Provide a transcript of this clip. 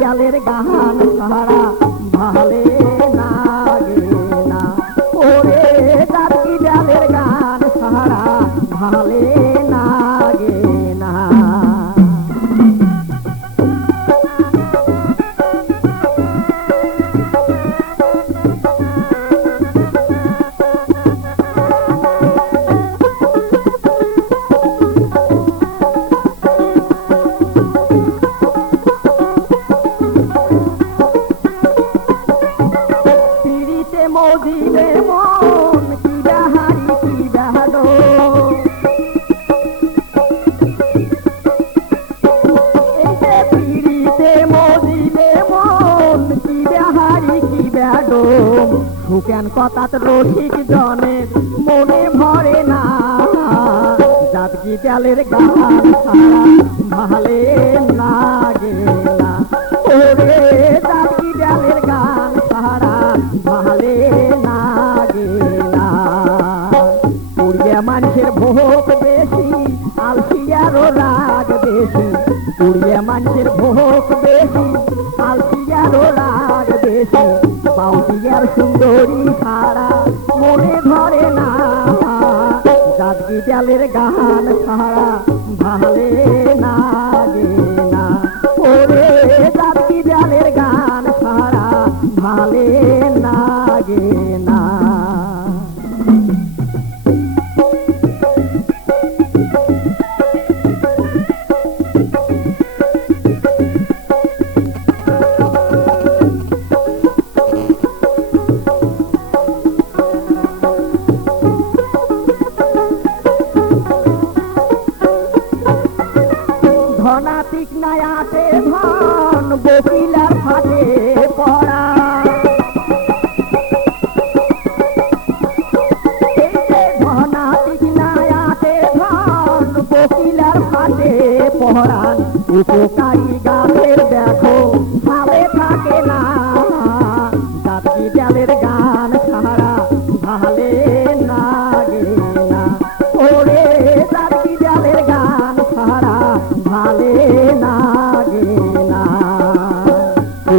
জালের গান সারা ভালে না। ওরে জালের গান সারা ভালে মজিলে মন কি ডাহারি কি ডাহারি সুকেন কথাত রসিক জনের মনে ভরে না। জাতকি ডালের গান ছাড়া ভালে লাগে মানুষের ভোগ বেশি, আলসিয়ারও রাগ বেশি। পুড়িয়া মানুষের ভোগ বেশি, আলসিয়ারও রাগ বেশি। বাউদিয়ার সুন্দরী ছাড়া মনে ধরে না। জাতকি ডালের গান ছাড়া ভালে না ডালের গান ছাড়া ভালে না। ধনাতিক নায়াতে ধন বকিলার হাতে পড়া। উপকারী